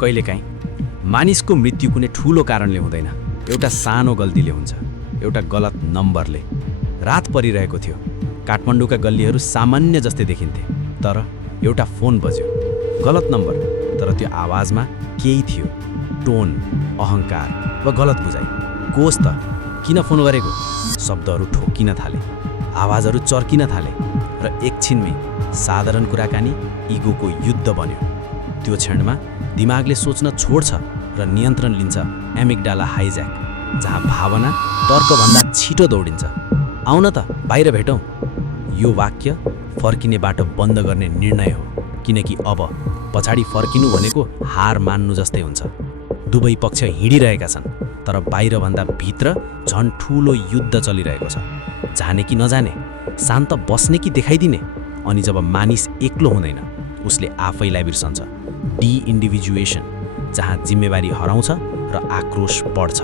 कहिलेकाहीँ मानिसको मृत्यु कुनै ठूलो कारणले हुँदैन, एउटा सानो गल्तीले हुन्छ, एउटा गलत नम्बरले। रात परिरहेको थियो, काठमाडौँका गल्लीहरू सामान्य जस्तै देखिन्थे, तर एउटा फोन बज्यो। गलत नम्बर, तर त्यो आवाजमा केही थियो, टोन, अहङ्कार वा गलत बुझाइ। कोस त किन फोन गरेको? शब्दहरू ठोकिन थाले, आवाजहरू चर्किन थाले र एकछिनमै साधारण कुराकानी इगोको युद्ध बन्यो। त्यो क्षणमा दिमागले सोच्न छोड्छ र नियन्त्रण लिन्छ एमिगडाला हाइज्याक, जहाँ भावना तर्कभन्दा छिटो दौडिन्छ। आउन त बाहिर भेटौँ। यो वाक्य फर्किने बाटो बन्द गर्ने निर्णय हो, किनकि अब पछाडि फर्किनु भनेको हार मान्नु जस्तै हुन्छ। दुवै पक्ष हिँडिरहेका छन्, तर बाहिरभन्दा भित्र झन् ठुलो युद्ध चलिरहेको छ। जाने कि नजाने, शान्त बस्ने कि देखाइदिने। अनि जब मानिस एक्लो हुँदैन, उसले आफैलाई बिर्सन्छ। डी-इन्डिभिजुएसन, जहाँ जिम्मेवारी हराउँछ र आक्रोश बढ्छ।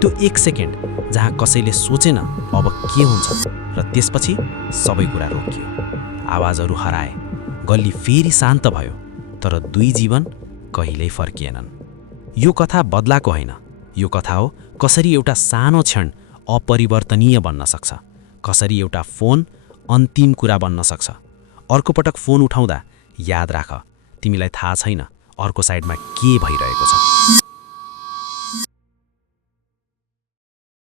त्यो एक सेकेन्ड जहाँ कसैले सोचेन अब के हुन्छ, र त्यसपछि सबै कुरा रोकियो। आवाजहरू हराए, गल्ली फेरि शान्त भयो, तर दुई जीवन कहिल्यै फर्किएनन्। यो कथा बदलाको होइन, यो कथा हो कसरी एउटा सानो क्षण अपरिवर्तनीय बन्न सक्छ, कसरी एउटा फोन अन्तिम कुरा बन्न सक्छ। अर्को पटक फोन उठाउँदा याद राख, तिमीलाई थाहा छैन अर्को साइडमा के भइरहेको छ।